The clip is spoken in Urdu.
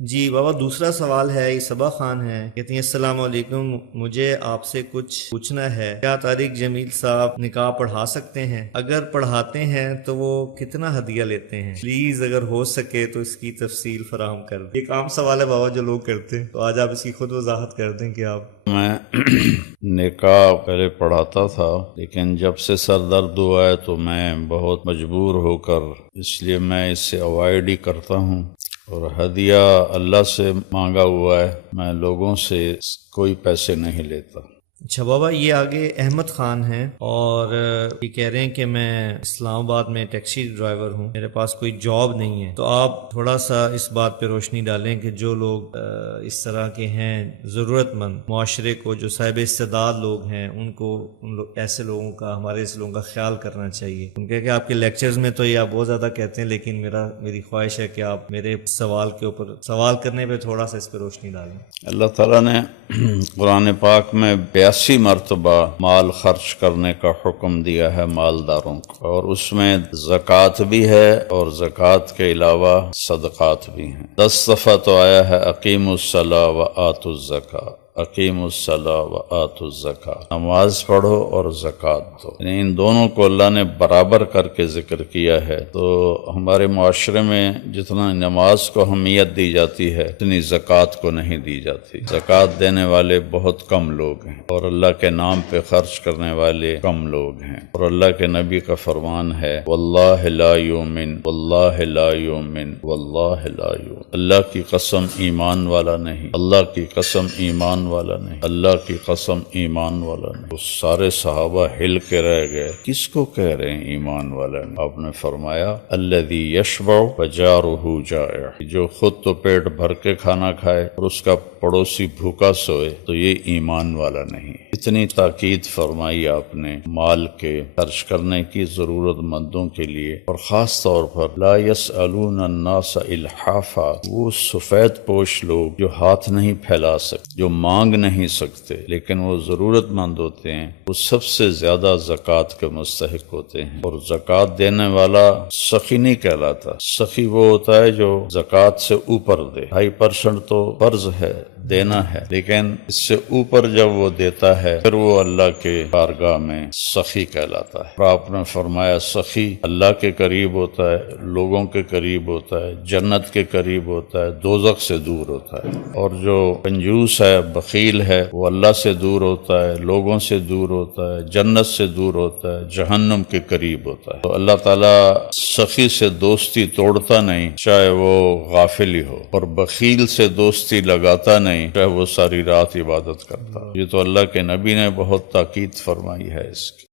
جی بابا، دوسرا سوال ہے، یہ صبا خان ہے، کہتی ہیں السلام علیکم، مجھے آپ سے کچھ پوچھنا ہے، کیا طارق جمیل صاحب نکاح پڑھا سکتے ہیں؟ اگر پڑھاتے ہیں تو وہ کتنا ہدیہ لیتے ہیں؟ پلیز اگر ہو سکے تو اس کی تفصیل فراہم کر دیں۔ ایک عام سوال ہے بابا جو لوگ کرتے ہیں، تو آج آپ اس کی خود وضاحت کر دیں کہ آپ۔ میں نکاح پہلے پڑھاتا تھا، لیکن جب سے سر درد ہوا ہے تو میں بہت مجبور ہو کر، اس لیے میں اس سے اوائڈ ہی کرتا ہوں، اور ہدیہ اللہ سے مانگا ہوا ہے، میں لوگوں سے کوئی پیسے نہیں لیتا۔ اچھا بابا، یہ آگے احمد خان ہیں اور یہ کہہ رہے ہیں کہ میں اسلام آباد میں ٹیکسی ڈرائیور ہوں، میرے پاس کوئی جاب نہیں ہے، تو آپ تھوڑا سا اس بات پہ روشنی ڈالیں کہ جو لوگ اس طرح کے ہیں، ضرورت مند معاشرے کو، جو صاحب استعداد لوگ ہیں، ان کو ایسے لوگوں کا، ہمارے ایسے لوگوں کا خیال کرنا چاہیے، کیونکہ کہ آپ کے لیکچرز میں تو یہ آپ بہت زیادہ کہتے ہیں، لیکن میری خواہش ہے کہ آپ میرے سوال کے اوپر سوال کرنے پہ تھوڑا سا اس پہ روشنی ڈالیں۔ اللہ تعالیٰ نے قرآن پاک میں 82 مرتبہ مال خرچ کرنے کا حکم دیا ہے مالداروں کو، اور اس میں زکوٰۃ بھی ہے اور زکوٰۃ کے علاوہ صدقات بھی ہیں۔ 10 دفعہ تو آیا ہے اقیموا الصلاۃ وآتوا الزکاۃ، اقیموا الصلاۃ وآتوا الزکاۃ، نماز پڑھو اور زکوٰۃ دو، یعنی ان دونوں کو اللہ نے برابر کر کے ذکر کیا ہے۔ تو ہمارے معاشرے میں جتنا نماز کو اہمیت دی جاتی ہے اتنی زکوٰۃ کو نہیں دی جاتی۔ زکوٰۃ دینے والے بہت کم لوگ ہیں، اور اللہ کے نام پہ خرچ کرنے والے کم لوگ ہیں، اور اللہ کے نبی کا فرمان ہے واللہ لا یؤمن، واللہ لا یؤمن، واللہ لا یؤمن، اللہ کی قسم ایمان والا نہیں، اللہ کی قسم ایمان والا نہیں، اللہ کی قسم ایمان والا نہیں۔ وہ سارے صحابہ ہل کے رہ گئے، کس کو کہہ رہے ہیں ایمان والا نہیں؟ آپ نے فرمایا الذی یشبع وجارہ جائع، جو خود تو پیٹ بھر کے کھانا کھائے اور اس کا پڑوسی بھوکا سوئے تو یہ ایمان والا نہیں۔ اتنی تاکید فرمائی آپ نے مال کے خرچ کرنے کی ضرورت مندوں کے لیے، اور خاص طور پر لا یسألون الناس الحافا، وہ سفید پوش لوگ جو ہاتھ نہیں پھیلا سکتے، جو مانگ نہیں سکتے، لیکن وہ ضرورت مند ہوتے ہیں، وہ سب سے زیادہ زکوٰۃ کے مستحق ہوتے ہیں۔ اور زکوٰۃ دینے والا سخی نہیں کہلاتا، سخی وہ ہوتا ہے جو زکوٰۃ سے اوپر دے، 2.5% تو فرض ہے دینا ہے، لیکن اس سے اوپر جب وہ دیتا ہے پھر وہ اللہ کے بارگاہ میں سخی کہلاتا ہے۔ اور آپ نے فرمایا سخی اللہ کے قریب ہوتا ہے، لوگوں کے قریب ہوتا ہے، جنت کے قریب ہوتا ہے، دوزخ سے دور ہوتا ہے۔ اور جو کنجوس ہے، بخیل ہے، وہ اللہ سے دور ہوتا ہے، لوگوں سے دور ہوتا ہے، جنت سے دور ہوتا ہے، جہنم کے قریب ہوتا ہے۔ تو اللہ تعالیٰ سخی سے دوستی توڑتا نہیں، چاہے وہ غافل ہی ہو، اور بخیل سے دوستی لگاتا نہیں، چاہے وہ ساری رات عبادت کرتا ہو۔ یہ تو اللہ کے نبی نے بہت تاکید فرمائی ہے اس کی۔